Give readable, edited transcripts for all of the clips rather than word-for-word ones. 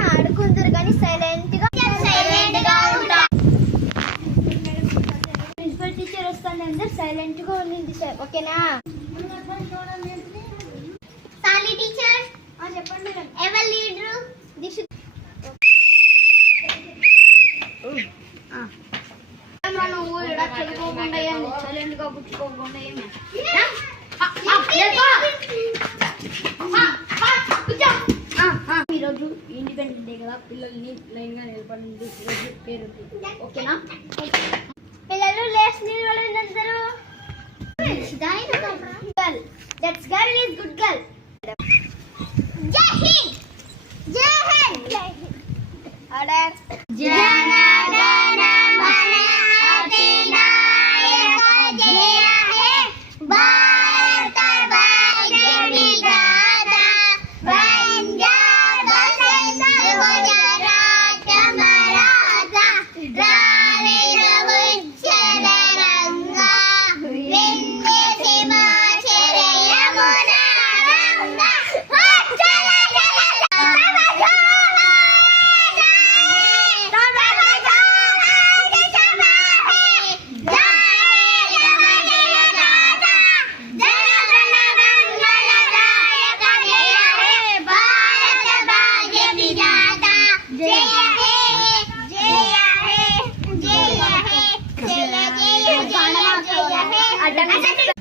ఆడుకుందరు కానీ సైలెంట్ గా ఉంటా. ప్రిన్సిపల్ టీచర్ వస్తాను అందరు సైలెంట్ గా ఉండింది సార్, ఓకేనా? సాలి టీచర్ చెప్పండి. ఎవరు లీడరు? దీక్షిత్. నువ్వు ఇలా చదువుకోకుండా సైలెంట్ గా పుచ్చుకోకుండా ఈరోజు ఇండిపెండెన్స్ డే కదా, పిల్లల్ని లైన్ గా నిలబడింది ఈరోజు పేరు, ఓకేనా? పిల్లలు లేచి నిలబడండి అందరూ. Girl, that's girl is good girl. జై హింద్, జై హింద్, జై హింద్. ఆర్డర్. జనగణ మన అధినాయక జయ హే భారత భాగ్య విధాత పంజాబ్ సింధ్ గుజరాత్ మరాఠా ద్రావిడ ఉచ్చల రంగా వింధ్య హిమాచల యమునా గంగా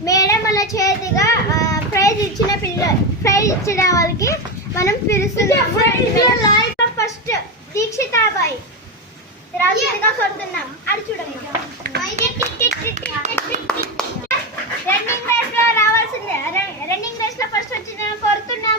మేడం మన చేతిగా ప్రైజ్ ఇచ్చిన వాళ్ళకి మనం పిలుస్తున్నాము. ఫస్ట్ దీక్షితాబాయి రాజుగా కొడుతున్నాం. అది చూడండి. రన్నింగ్ రేస్ లో రావాల్సిందే. రన్నింగ్ రేస్ లో ఫస్ట్ వచ్చిన కొడుతున్నాం.